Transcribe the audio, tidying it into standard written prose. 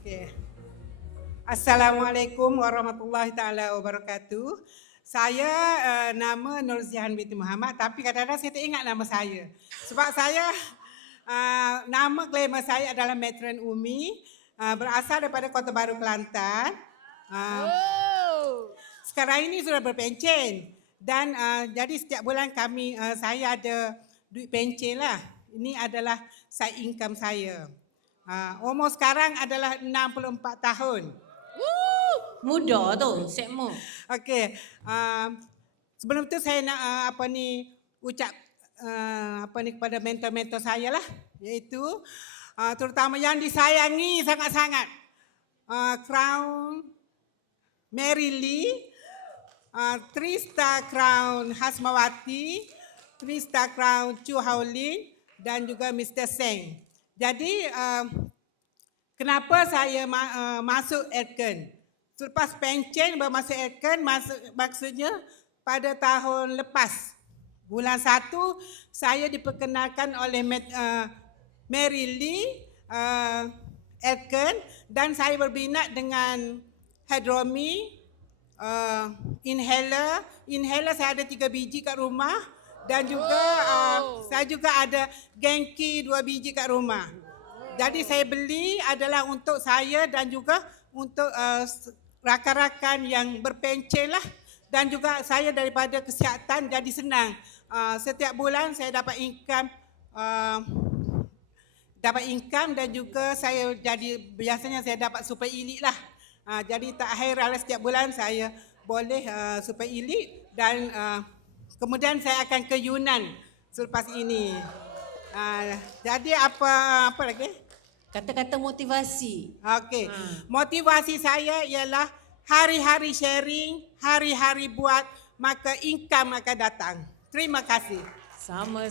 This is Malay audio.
Okay. Assalamualaikum warahmatullahi taala wabarakatuh. Saya nama Nurzihan binti Muhammad, tapi kadang-kadang saya tak ingat nama saya. Sebab saya nama glamour saya adalah Matron Umi, berasal daripada Kota Baru, Kelantan. Sekarang ini sudah berpencen dan jadi setiap bulan saya ada duit pencen lah. Ini adalah side income saya. Umur sekarang adalah 64 tahun. Muda tu, sekmu. Okey. Sebelum tu saya nak ucap kepada mentor-mentor saya lah, iaitu terutama yang disayangi sangat-sangat, Crown Mary Lee, 3-star Crown Hasmawati, 3-star Crown Chu Haolin dan juga Mr. Seng. Jadi kenapa saya masuk Elken? Selepas pencen bermasuk Elken, maksudnya pada tahun lepas, bulan 1, saya diperkenalkan oleh Mary Lee Elken dan saya berbinat dengan Hydromi, inhaler saya ada 3 biji kat rumah dan juga saya juga ada Genki 2 biji kat rumah. Jadi saya beli adalah untuk saya dan juga untuk rakan-rakan yang berpencen lah, dan juga saya daripada kesihatan jadi senang. Setiap bulan saya dapat income dan juga saya biasanya saya dapat super elite lah. Jadi tak heran setiap bulan saya boleh super elite dan kemudian saya akan ke Yunan selepas ini. Jadi apa lagi? Kata-kata motivasi. Okey. Motivasi saya ialah hari-hari sharing, hari-hari buat, maka income akan datang. Terima kasih. Sama-sama.